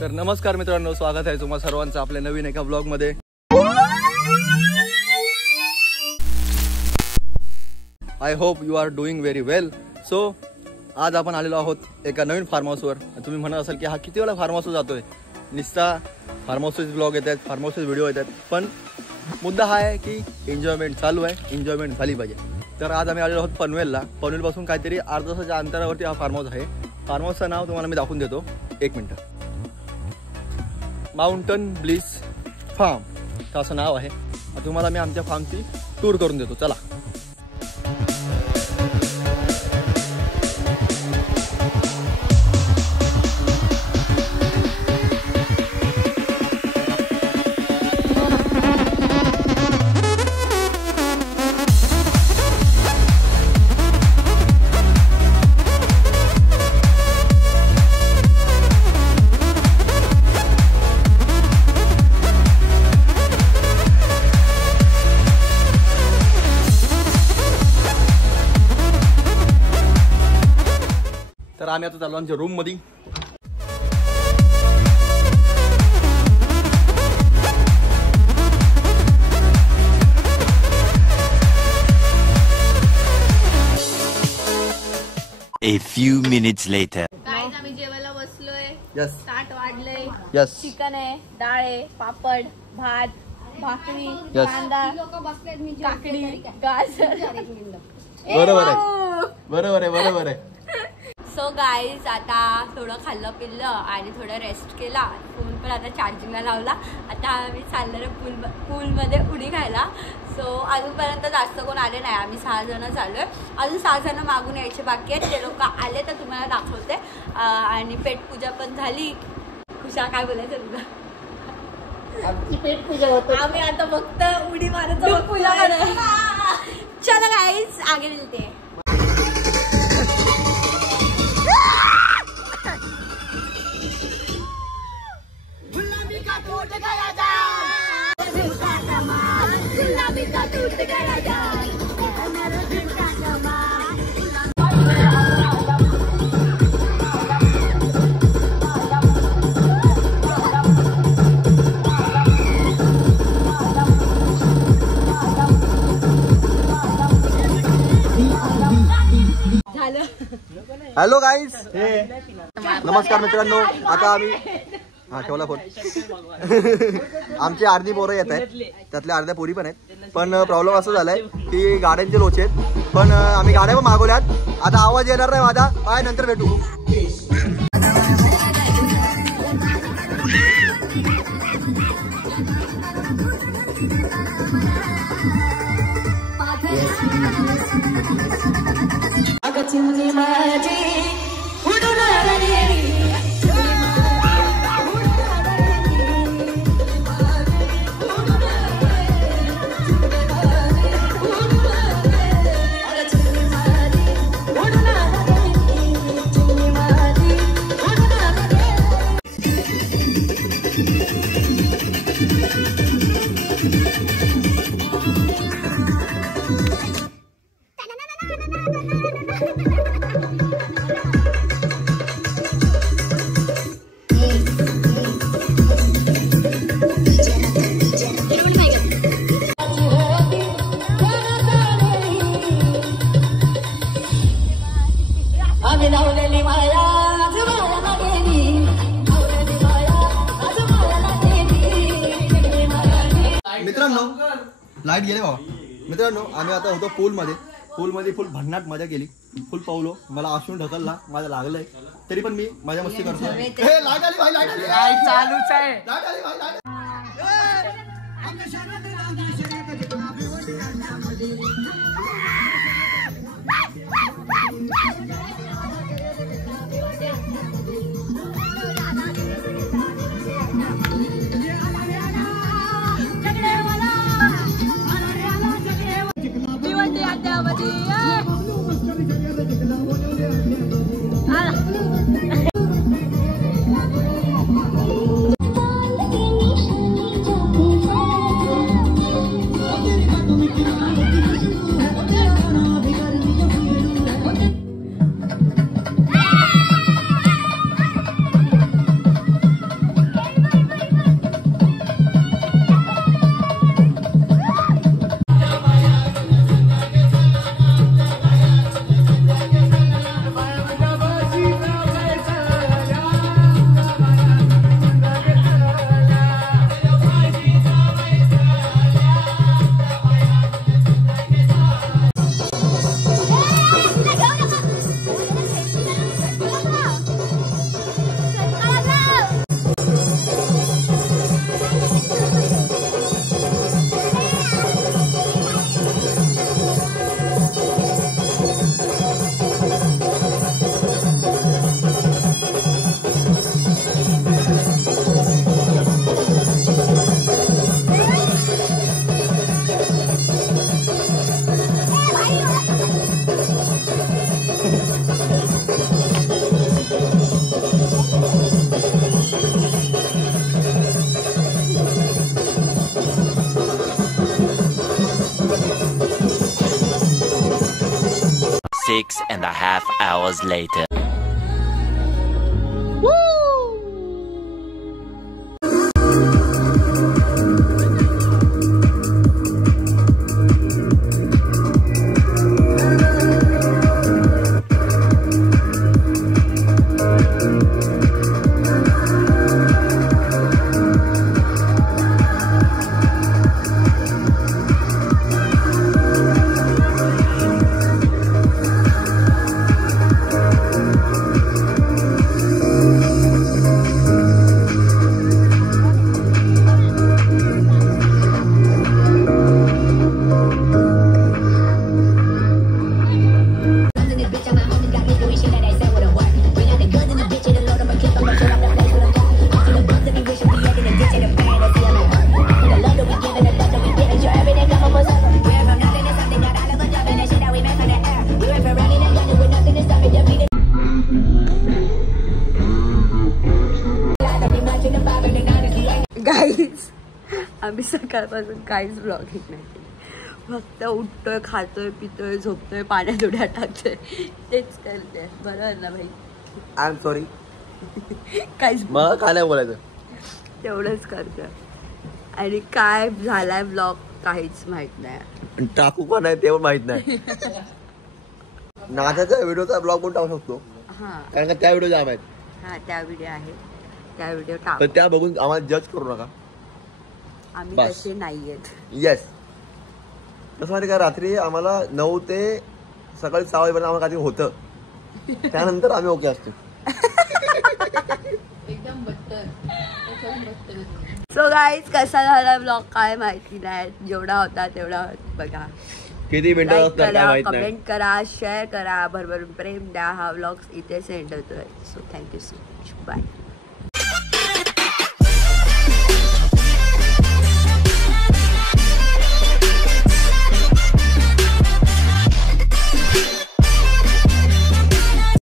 तर नमस्कार मित्रांनो, स्वागत आहे तुम्हा सर्वांचं आपल्या नवीन एका ब्लॉग मध्ये। I hope you are doing very well. So आज आपण आलेलो आहोत एका नवीन फार्म हाऊसवर। तुम्ही म्हणत असाल की हा किती वेळा फार्म हाऊसवर जातोय, निस्ता फार्म हाऊसचे ब्लॉग येतात, फार्म हाऊसचे व्हिडिओ येतात, पण मुद्दा हा आहे की एन्जॉयमेंट चालू आहे, एन्जॉयमेंट झाली पाहिजे। तर आज आम्ही आलेलो आहोत पनवेलला। पनवेलपासून काहीतरी अर्ध्या तासाच्या अंतरावरती हा फार्म हाऊस आहे। फार्म हाऊसचं नाव तुम्हाला मी दाखवून देतो, एक मिनिट। माउंटन ब्लिस फार्म असं नाव आहे। तुम्हाला मी आमच्या फार्मची टूर करून देतो, चला। तर आम्ही आता चाललो आमच्या रूम मध्ये। A few minutes later. Guys आम्ही जेवायला बसलोय। यस, ताट वाढलंय। यस, चिकन आहे, डाळ आहे, पापड, भात, भाकरी, कांदा, काकडी, गाजर। बरोबर आहे, बरोबर आहे, बरोबर आहे। सो गाईज आता थोडं खाल्लं पिल्लं आणि थोडं रेस्ट केला। फोन पण आता चार्जिंगला लावला। आता आम्ही चाललो रे पूलमध्ये उडी खायला। सो अजूनपर्यंत जास्त कोण आले नाही, आम्ही 6 जण चाललोय। अजून 6 जण मागून यायचे बाकी आहेत, ते लोक आले तर तुम्हाला दाखवते। आणि पेटपूजा पण झाली। खुशा काय बोलायचं तुला? आमची पेटपूजा होतो, आम्ही आता फक्त उडी मारायचं पूजा करायला। चला गाईज आगे मिलते। हॅलो गाईज, नमस्कार मित्रांनो। आता आम्ही ठेवला फोन। आमची अर्धी पोरं येत आहेत, त्यातल्या अर्ध्या पोरी पण आहेत। पण प्रॉब्लेम असं झालाय की गाड्यांचे लोचे आहेत, पण आम्ही गाड्या पण मागवल्यात। आता आवाज येणार नाही माझा, बाय, नंतर भेटू। मित्रांनो लाईट गेले बाबा। मित्रांनो आम्ही आता होतो पूलमध्ये फुल भन्नाट मजा केली, फुल पावलो। मला आशून ढकलला, माझं लागलंय, तरी पण मी मजा मस्ती करतो। लाईट आली भाई, लाईट आली, लाईट चालूच आहे, लाईट आली भाई, लाईट। 2.5 hours later. गाईज आम्ही सकाळपासून काहीच ब्लॉगिंग नाही केली. फक्त उठतोय, खातोय, पितोय, झोपतोय, पाण्यात उड्या टाकतोय, तेच करते. बरोबर ना भाई? I am sorry. काहीच मला काय नाही बोलायचं, तेवढंच करतोय. आणि काय झालाय ब्लॉग काहीच माहित नाही. टाकू पण नाही ते पण माहित नाही. नाचाचा व्हिडिओचा ब्लॉग पण टाकू शकतो हा कारण का त्या व्हिडिओ जाम आहेत. हा त्या व्हिडिओ आहे, त्या व्हिडिओ टाक. तर त्या बघून आम्हाला जज करू नका. आम्ही बस. तसे नाहीयेत. येस. कसं माहिती का, रात्री आम्हाला 9 ते सकाळी 6 वाजेपर्यंत आम्हाला काहीतरी होतं, त्यानंतर आम्ही ओके असतो. सो गाईज कसा झाला ब्लॉग काय माहिती नाही, जेवढा होता तेवढा बघा. किती मिनिटं लाईक असतात काय करा, माहित नाही. कमेंट करा, शेअर करा, भरभरून प्रेम द्या. हा व्लॉग इथे सेंड होतोय. So thank you so much. Bye.